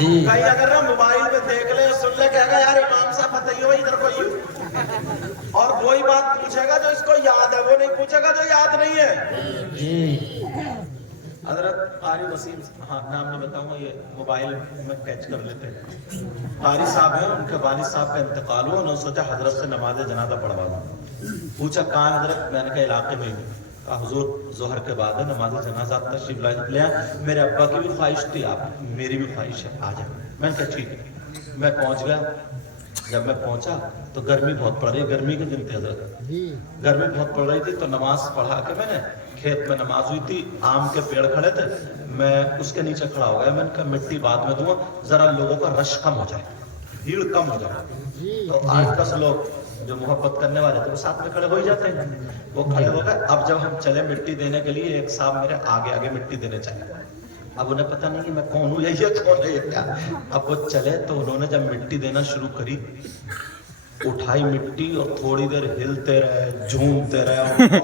کہیں اگر نا موبائل میں دیکھ لے سن لے کہے گا یار امام صاحب بتائیے بھائی ادھر کوئی، اور وہی بات پوچھے گا جو اس کو یاد ہے، وہ نہیں پوچھے گا جو یاد نہیں ہے۔ حضرت قاری وسیم، ہاں نام نہیں بتاؤں گا، یہ موبائل میں کیچ کر لیتے ہیں، قاری صاحب ہیں، ان کے والد صاحب کا انتقال ہوا، انہوں نے سوچا حضرت سے نماز جنازہ پڑھوا دوں۔ پوچھا کہاں حضرت؟ میں نے کہا علاقے میں ہی۔ کہا حضور ظہر کے بعد ہے نماز جنازہ آپ تشریف لے آئیں، میرے ابا کی بھی خواہش تھی، آپ میری بھی خواہش ہے، آ جائیں۔ میں نے کہا ٹھیک ہے۔ میں پہنچ گیا۔ جب میں پہنچا تو گرمی بہت پڑ رہی، گرمی کے دن تھے حضرت، گرمی بہت پڑ رہی تھی، تو نماز پڑھا کے میں نے، کھیت میں نماز ہوئی تھی، آم کے پیڑ کھڑے تھے، میں اس کے نیچے کھڑا ہو گیا، میں نے کہا مٹی بعد میں دوں، ذرا لوگوں کا رش کم ہو جائے، بھیڑ کم ہو جائے۔ تو 8-10 لوگ جو محبت کرنے والے تھے وہ ساتھ میں کھڑے ہو ہی جاتے ہیں، وہ کھڑے ہو گئے۔ اب جب ہم چلے مٹی دینے کے لیے، ایک صاحب میرے آگے آگے مٹی دینے چلے، اب انہیں پتہ نہیں کہ میں کون ہوں یا یہ کون ہے، یہ کیا۔ اب وہ چلے تو انہوں نے جب مٹی دینا شروع کری، اٹھائی مٹی اور تھوڑی دیر ہلتے رہے، جھومتے رہے،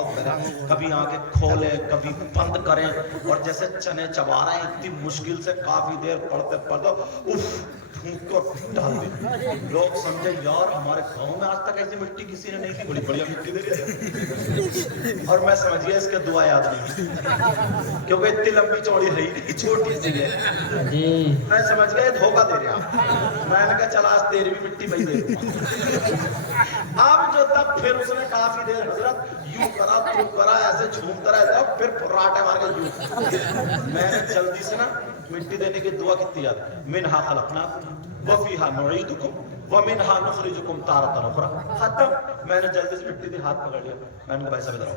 کبھی آنکھیں کھولے کبھی بند کریں، اور جیسے چنے چبا رہے ہیں، اتنی مشکل سے کافی دیر پڑھتے پڑھتے اف پھونک کو ڈال دی۔ لوگ سمجھے یار ہمارے گاؤں میں آج تک ایسی مٹی کسی نے نہیں تھی، بڑی بڑھیا مٹی دے رہی ہے۔ اور میں سمجھ گیا اس کے دعا یاد نہیں، کیونکہ اتنی لمبی چوڑی ہے ہی نہیں، چھوٹی سی ہے۔ میں سمجھ گیا دھوکہ دے رہا، میں نے کہا چل آج تیری بھی مٹی میں دے دوں۔ اب جو تب پھر اس نے کافی دیر حضرت یوں کرا تو کرا، ایسے جھومتا رہتا، پھر پراٹے مار کے یوں۔ میں نے جلدی سے نا مٹی دینے کی دعا کتنی یاد، منہا خلقناکم وفیہا نعیدکم ومنہا نخرجکم تارۃ اخری، ختم۔ میں نے جلدی سے مٹی دی، ہاتھ پکڑ لیا، میں نے کہا بھائی صاحب ادھر آؤ،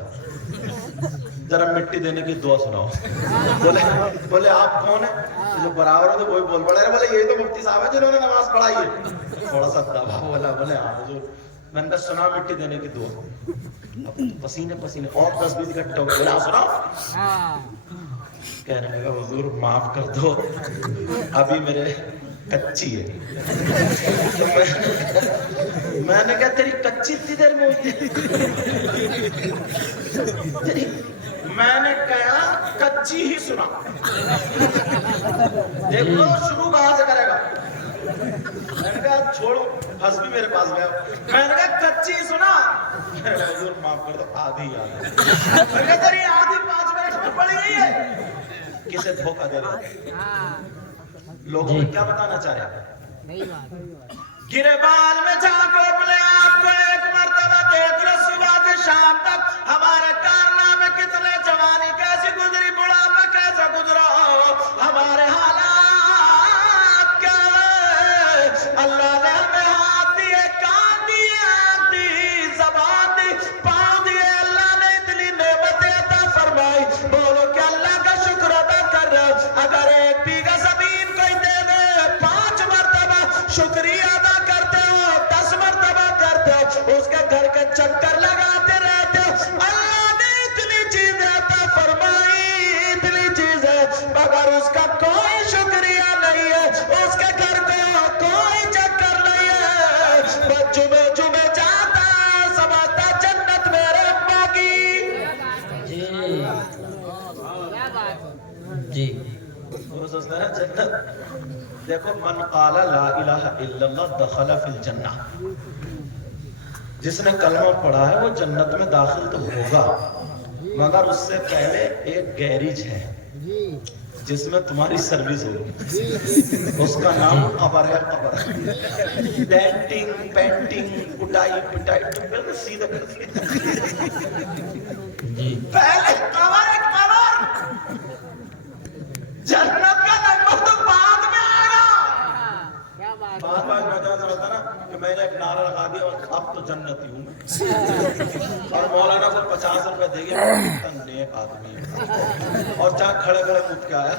ذرا مٹی دینے کی دعا سناؤ۔ بولے آپ کون ہیں؟ جو برابر تھے وہی بول پڑے، بولے یہی تو مفتی صاحب ہیں جنہوں نے نماز پڑھائی ہے۔ تھوڑا سا دبا بولا، بولے ہاں حضور۔ میں نے کہا سنا مٹی دینے کی دعا، پسینے پسینے، اور 10-20 گھنٹے ہو گئے، بولا سناؤ۔ کہنے لگا حضور معاف کر دو، ابھی میرے کچی ہے۔ میں نے کہا تیری کچی اتنی دیر میں ہوئی ہے؟ میں نے کہا کچی ہی سنا، دیکھ لو شروع کہاں سے کرے گا۔ میں نے کہا چھوڑو، حسبی میرے پاس گیا، میں نے کہا کچی سنا۔ حضور معاف کر دو، آدھی یاد ہے۔ میں نے کہا تیری آدھی 5 منٹ میں پڑی گئی ہے، کسے دھوکہ دے رہا، لوگوں میں کیا بتانا چاہ رہے ہیں؟ گریبان میں جا کے اپنے آپ کو ایک مرتبہ دیکھ لو، صبح سے شام تک ہمارے کارنامے کتنے، جوانی کیسی گزری، بڑھاپا کیسا گزرا، ہمارے حالات کیا ہے۔ اللہ نے ہمیں ہاتھ دیے، کان دیے، آنکھ دی، زبان دی، پاؤں دیے، اللہ نے اتنی نعمتیں عطا فرمائی، بولو کہ اللہ کا شکر ادا کر رہے ہو۔ اگر 1 بیگھہ زمین کوئی دے دے، 5 مرتبہ شکریہ ادا کرتے ہو، 10 مرتبہ کرتے ہو، اس کے گھر کے چکر لگاتے رہتے ہو۔ اللہ نے اتنی چیزیں عطا فرمائی، اتنی چیزیں، مگر اس کا کوئی شکریہ نہیں ہے، اس کے گھر کو کوئی چکر نہیں ہے، بس جمعے جمعے جاتا ہے، سمجھتا جنت میرے ابا کی۔ جی وہ سوچتا ہے جنت۔ دیکھو من قال لا الہ الا اللہ دخل فی الجنہ، جس نے کلمہ پڑھا ہے وہ جنت میں داخل تو ہوگا، مگر اس سے پہلے ایک گیریج ہے جس میں تمہاری سروس ہوگی، اس کا نام قبر ہے۔ قبر ڈینٹنگ پینٹنگ کٹائی پٹائی بالکل سیدھے کر دیا، پہلے قبر ہے، قبر۔ جنت کا نمبر تو بعد میں آئے گا۔ بعد میں سمجھتا نا کہ میں نے ایک نعرہ لگا دیا اور اب تو جنتی ہوں میں، اور مولانا کو 50 روپے دے گیا، کتنا نیک آدمی ہے، اور جہاں کھڑے کھڑے مجھ کے آیا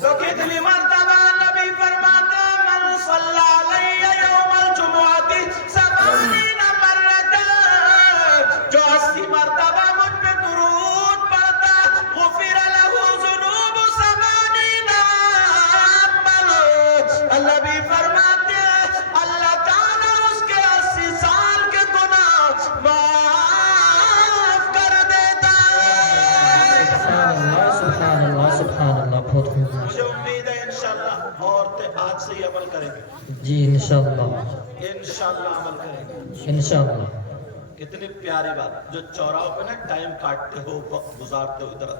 تو کتنی مرتبہ نبی فرماتا من صلی علیہ یوم الجمعہ 80 مرتبہ، جو 80 مرتبہ مجھ پہ درود پڑھتا، غفر لہ ذنوب 80 عاما۔ اللہ بھی فرماتے ہیں اللہ تعالیٰ اس کے 80 سال کے گناہ معاف کر دیتا ہے۔ عورتیں آج سے ہی عمل کریں گے جی انشاءاللہ انشاءاللہ عمل کریں گے انشاءاللہ. کتنی پیاری بات. جو چوراہوں پہ نا ٹائم کاٹتے ہو وقت گزارتے ہو ادھر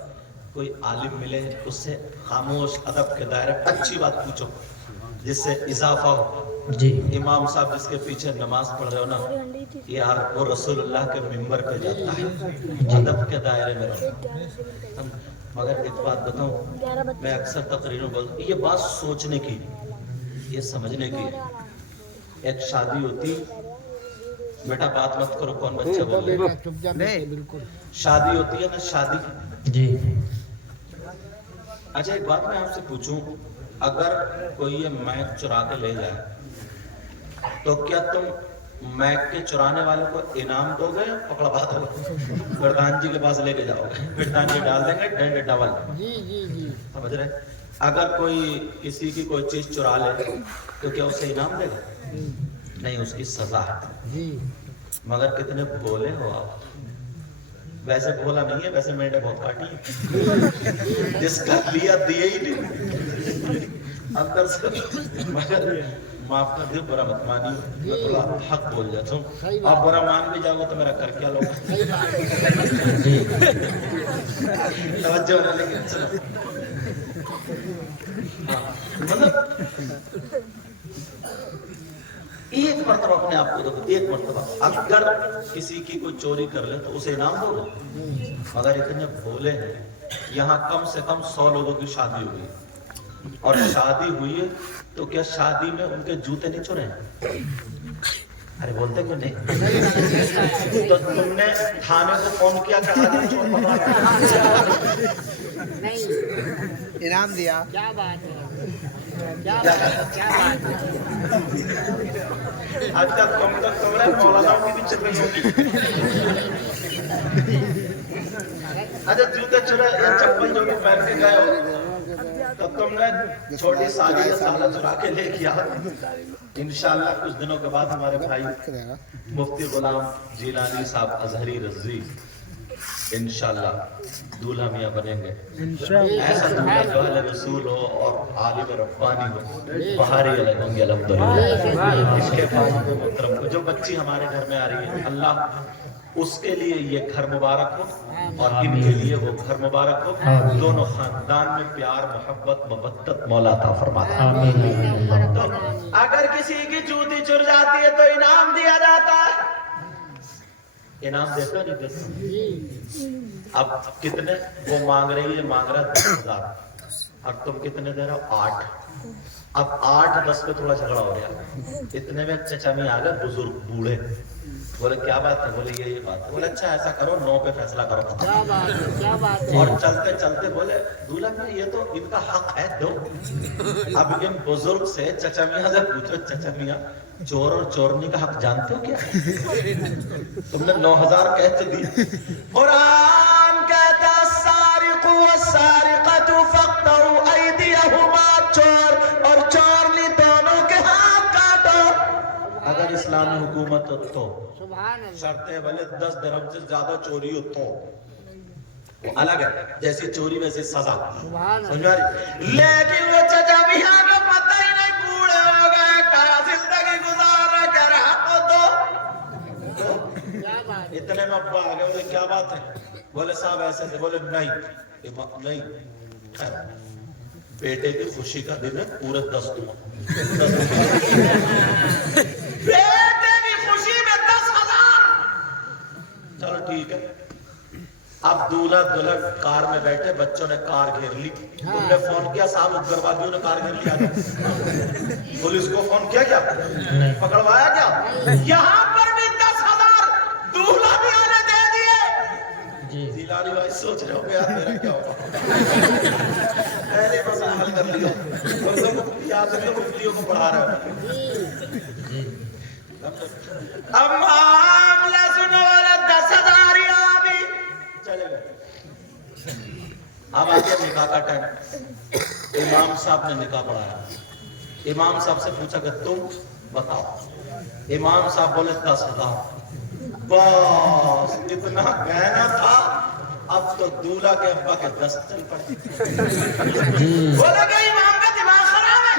کوئی عالم ملے اس سے خاموش ادب کے دائرے اچھی بات پوچھو جس سے اضافہ ہو. جی امام صاحب جس کے پیچھے نماز پڑھ رہے ہو نا یار وہ رسول اللہ کے منبر پہ جاتا ہے ادب کے دائرے میں رہو. مگر ایک بات بتاؤں میں اکثر تقریروں بولتا ہوں یہ بات سوچنے کی یہ سمجھنے کی. ایک شادی ہوتی بیٹا بات مت کرو کون بچہ بول رہے شادی ہوتی ہے نا شادی. جی اچھا ایک بات میں آپ سے پوچھوں اگر کوئی یہ مائک چرا کے لے جائے تو کیا تم مائک کے چرانے والے کو انعام دو گے یا پکڑا بات ہوگا؟ پردھان جی کے پاس لے کے جاؤ گے پردھان جی ڈال دیں گے ڈنڈ ڈبل. سمجھ رہے اگر کوئی کسی کی کوئی چیز چرا لے تو کیا اسے انعام دے گا؟ نہیں اس کی سزا ہے. مگر کتنے بھولے ہو آپ. ویسے بھولا نہیں ہے ویسے میں نے بہت کاٹی ہے جس کا لیا دیے ہی نہیں اندر سے. مگر معاف کر دیں برا مت مانی میں تھوڑا حق بول جاتا ہوں. آپ برا مان بھی جاؤ تو میرا کر کیا لوگ توجہ ہونا لیکن چلو مطلب ایک مرتبہ اپنے آپ کو دیکھو ایک مرتبہ اگر کسی کی کوئی چوری کر لے تو اسے انعام دو گے. مگر اتنے بھولے ہیں یہاں کم سے کم 100 لوگوں کی شادی ہوئی اور شادی ہوئی ہے تو کیا شادی میں ان کے جوتے نہیں چورے ہیں؟ ارے بولتے کیوں نہیں؟ تو تم نے تھانے کو فون کیا کہ آدمی چور پکڑا انعام دیا. کیا بات ہے اچھا تم تو تمہیں مولانا کی بھی چل رہی ہوگی. اچھا جوتے چورے یا چپل جو کہ پہن کے گئے ہو تو تم نے چھوٹی سالی یا سالہ چرا کے لے کیا. انشاءاللہ کچھ دنوں کے بعد ہمارے بھائی مفتی غلام جیلانی صاحب ازہری رضوی انشاءاللہ دولہا میاں بنیں گے. ایسا دولہا جو اہل رسول ہو اور عالم ربانی ہو بہاری علیہ ہوں گے الحمدللہ. اس کے بعد محترم جو بچی ہمارے گھر میں آ رہی ہے اللہ اس کے لیے یہ گھر مبارک ہو اور ان کے لیے وہ گھر مبارک ہو. دونوں خاندان میں پیار محبت مودت مولا عطا فرماتا. تو اگر کسی کی جوتی چر جاتی ہے تو انعام دیا جاتا ہے. انعام دیتا نہیں دیتا. اب کتنے وہ مانگ رہی ہے مانگ رہا 10,000 اب تم کتنے دے رہا ہو 8. اب 8-10 پہ تھوڑا جھگڑا ہو گیا. اتنے میں چچا میں آ گئے بزرگ بوڑھے بولے کیا بات ہے؟ بولے یہ بات ہے. بولے اچھا ایسا کرو 9 پہ فیصلہ کرو. اور چلتے چلتے بولے دولہا میں یہ تو ان کا حق ہے دو. اب ان بزرگ سے چچا میاں سے پوچھو چچا میاں چور اور چورنی کا حق جانتے ہو کیا؟ تم نے 9,000 کہتے دی. قرآن کہتا السارق والسارقۃ فاقطعوا ایدیہما چور اور چورنی دونوں کے ہاتھ کاٹو. اگر اسلامی حکومت ہو تو شرط ہے بھلے 10 درہم سے زیادہ چوری ہو تو وہ الگ ہے جیسی چوری ویسی سزا. سمجھا رہی لیکن وہ چچا میاں کا پتہ ہی نہیں بوڑھے ہو گئے کیا زندگی گزار رہے کہہ رہے حق دو. اتنے میں ابا آگے بولے کیا بات ہے؟ بولے صاحب ایسے تھے. بولے نہیں بیٹے کی خوشی کا دن ہے پورے 10 دوں. بیٹے کی خوشی میں 10,000. چلو ٹھیک ہے. اب دولہا دلہن کار میں بیٹھے بچوں نے کار گھیر لی. تم نے فون کیا صاحب اگروادیوں نے کار گھیر لیا. پولیس کو فون کیا کیا پکڑوایا کیا؟ یہاں پر بھی 10,000 دولہا بھی آنے دے دیے. جیلانی بھائی سوچ رہے ہو کہ یار میرا کیا ہوگا. پہلے مسئلہ حل کر لیا. مفتیوں کو پڑھا رہے ہو. اب معاملہ سنو والا 10,000 یہاں بھی چلے گئے. اب آگے نکاح کا ٹائم. امام صاحب نے نکاح پڑھایا. امام صاحب سے پوچھا کہ تم بتاؤ. امام صاحب بولے 10,000. بس اتنا گہنا تھا. اب تو دولہا کے ابا کے 10 چل پڑے. بولے کہ امام کا دماغ خراب ہے.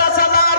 10,000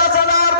10,000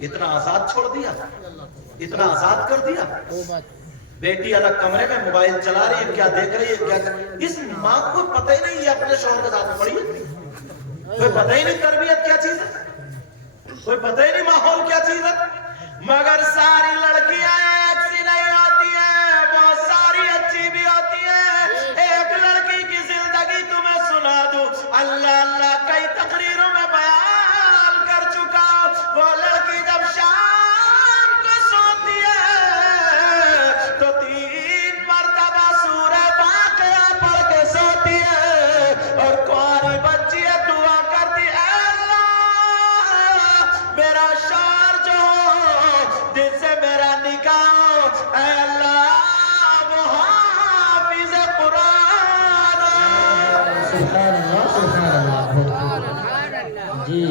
اتنا آزاد چھوڑ دیا, اتنا آزاد کر دیا. بیٹی الگ کمرے میں موبائل چلا رہی ہے, کیا دیکھ رہی ہے, کیا اس ماں کو پتہ ہی نہیں یہ اپنے شوہر کے ساتھ پڑی ہے, کوئی پتہ ہی نہیں تربیت کیا چیز ہے, کوئی پتہ ہی نہیں ماحول کیا چیز ہے. مگر ساری لڑکیاں ایک سی نہیں ہوتی ہیں, بہت ساری اچھی بھی ہوتی ہیں. ایک لڑکی کی زندگی تمہیں سنا دوں, اللہ اللہ کئی تقریروں میں بیان کر چکا. وہ لڑکی جب شام کو سوتی ہے تو 3 مرتبہ سورہ واقعہ پڑھ کے سوتی ہے, اور کواری بچی ہے دعا کرتی ہے, اللہ میرا شوہر جو جس سے میرا نکاح ہو, اے اللہ وہ حافظ قرآن ہو. سبحان اللہ, سبحان اللہ, بہت خوب. جی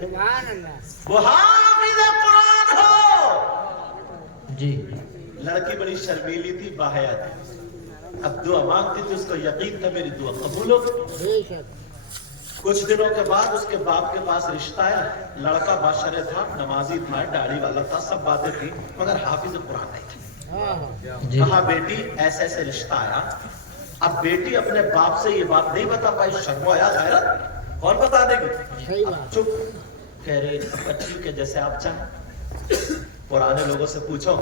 سبحان اللہ. وہ حافظ قرآن ہو. جی لڑکی بڑی شرمیلی تھی, باحیا تھی. اب دعا مانگتی تھی, اس کو یقین تھا میری دعا قبول ہو. بے شک. کچھ دنوں کے بعد اس کے باپ کے پاس رشتہ آیا. لڑکا باشرے تھا, نمازی تھا, داڑھی والا تھا, سب باتیں تھی, مگر حافظ قرآن نہیں تھی. ہاں ہاں. جی کہا بیٹی ایسے ایسے رشتہ آیا. اب بیٹی اپنے باپ سے یہ بات نہیں بتا پائی, شرم و حیا غیرت کون بتا دے گی. صحیح بات. چپ. کہہ رہے ٹھیک ہے جیسے آپ چاہیں. پرانے لوگوں سے پوچھو,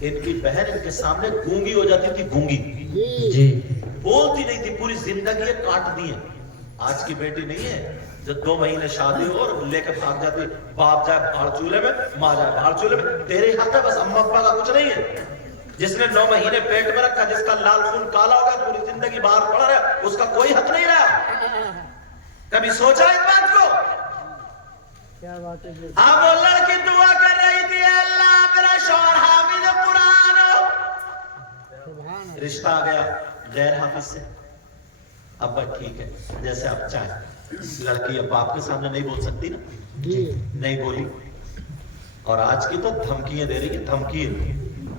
ان کی بہن ان کے سامنے گونگی ہو جاتی تھی, گونگی جی جی بولتی نہیں تھی, پوری زندگی یہ کاٹ دی ہے. آج کی بیٹی نہیں ہے جو 2 مہینے شادی ہو اور لے کے بھاگ جاتی, باپ جائے بھاڑ چولہے میں, ماں جائے بھاڑ چولہے میں. تیرے ہاتھ ہے بس, اماں ابا کا کچھ نہیں ہے. جس نے 9 مہینے پیٹ میں رکھا, جس کا لال خون کالا ہوگا, پوری زندگی باہر پڑا رہا, اس کا کوئی حق نہیں رہا. کبھی سوچا اس بات کو؟ کیا بات ہے. ہاں وہ لڑکی دعا کر رہی تھی, اللہ میرا شوہر حافظ قرآن ہو. سبحان اللہ. رشتہ آ گیا غیر حافظ سے. ابا ٹھیک ہے جیسے آپ چاہیں. لڑکی اب باپ کے سامنے نہیں بول سکتی نا, جی نہیں بولی. اور آج کی تو دھمکیاں دے رہی ہے, دھمکی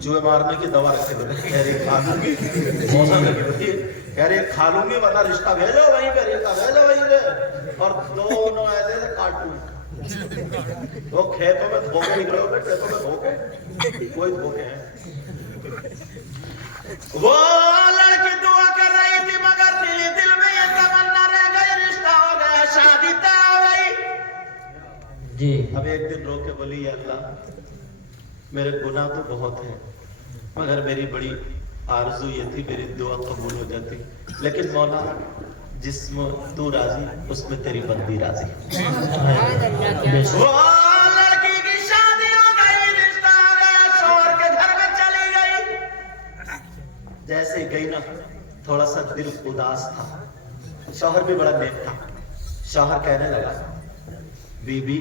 چوہے مارنے کی دوا رکھے ہوئے, کہہ رہی کھا لوں گی, موسم لگی ہوئی ہے, کہہ رہی کھا لوں گی ورنہ رشتہ بھیجو وہیں پہ, رشتہ بھیجو وہیں پہ. اور دونوں ایسے کارٹون, وہ کھیتوں میں دھوکے نکلے ہوئے, کھیتوں میں دھوکے, کوئی دھوکے ہیں. وہ لڑکی دعا کر رہی تھی, مگر دل میں یہ تمنا رہ گئی, رشتہ ہو گیا, شادی طے ہو گئی. جی اب ایک دن رو کے بولی, یا اللہ میرے گناہ تو بہت ہیں, مگر میری بڑی آرزو یہ تھی میری دعا قبول ہو جاتی, لیکن مولا جس میں تو راضی اس میں تیری بندی راضی. وہ لڑکی کی شادی ہو گئی, رشتہ ہو گیا, شوہر کے گھر میں چلی گئی. جیسے گئی نا, تھوڑا سا دل اداس تھا. شوہر بھی بڑا نیک تھا. شوہر کہنے لگا, بی بی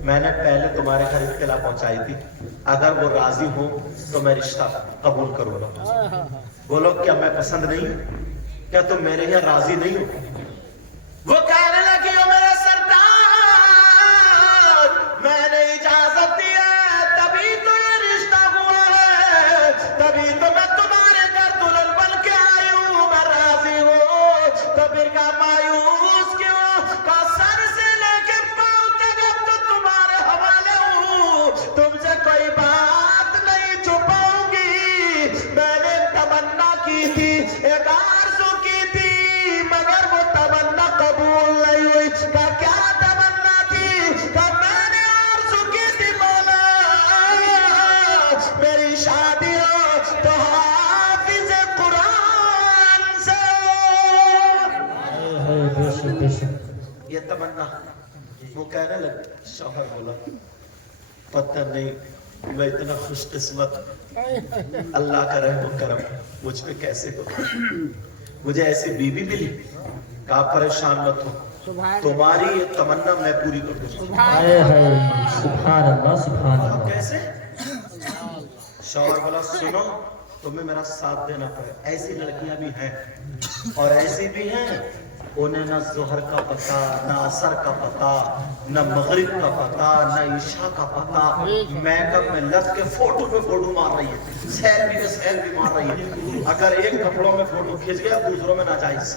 میں نے پہلے تمہارے گھر اطلاع پہنچائی تھی, اگر وہ راضی ہو تو میں رشتہ قبول کروں گا. بولو کیا میں پسند نہیں ہوں, کیا تم میرے یہاں راضی نہیں ہو. وہ کہنے لگی, او میرے سردار میں نے اجازت دی ہے تبھی تو یہ رشتہ ہوا ہے, تبھی تو میں تمہارے گھر دلہن بن کے آئی ہوں, میں راضی ہوں. تو پھر کا مایوس کیوں, کا سر سے لے کے پاؤں تک اب تو تمہارے حوالے ہوں, تم سے کوئی بات نہیں چھپاؤں گی. میں نے تمنا کی تھی, ایک آرزو کی تھی, مگر وہ تمنا قبول نہیں ہوئی. کا کیا تمنا تھی, کا میں نے آرزو کی تھی مولا میری شادی ہو تو حافظ قرآن سے. بے شک بے شک. یہ تمنا. وہ کہنے لگے, شوہر بولا پتہ نہیں میں اتنا خوش قسمت, اللہ کا رحم و کرم مجھ پہ کیسے ہو, مجھے ایسی بیوی ملی. کہا پریشان مت ہو, تمہاری یہ تمنا میں پوری کر دوں. سبحان اللہ, سبحان اللہ. کیسے؟ شوہر بولا سنو, تمہیں میرا ساتھ دینا پڑے. ایسی لڑکیاں بھی ہیں اور ایسی بھی ہیں انہیں نہ ظہر کا پتہ, نہ عصر کا پتہ, نہ مغرب کا پتہ, نہ عشاء کا پتہ. میک اپ میں لگ کے فوٹو پہ فوٹو مار رہی ہے, سیلفی پہ سیلفی مار رہی ہے. اگر ایک کپڑوں میں فوٹو کھینچ گیا دوسروں میں ناجائز.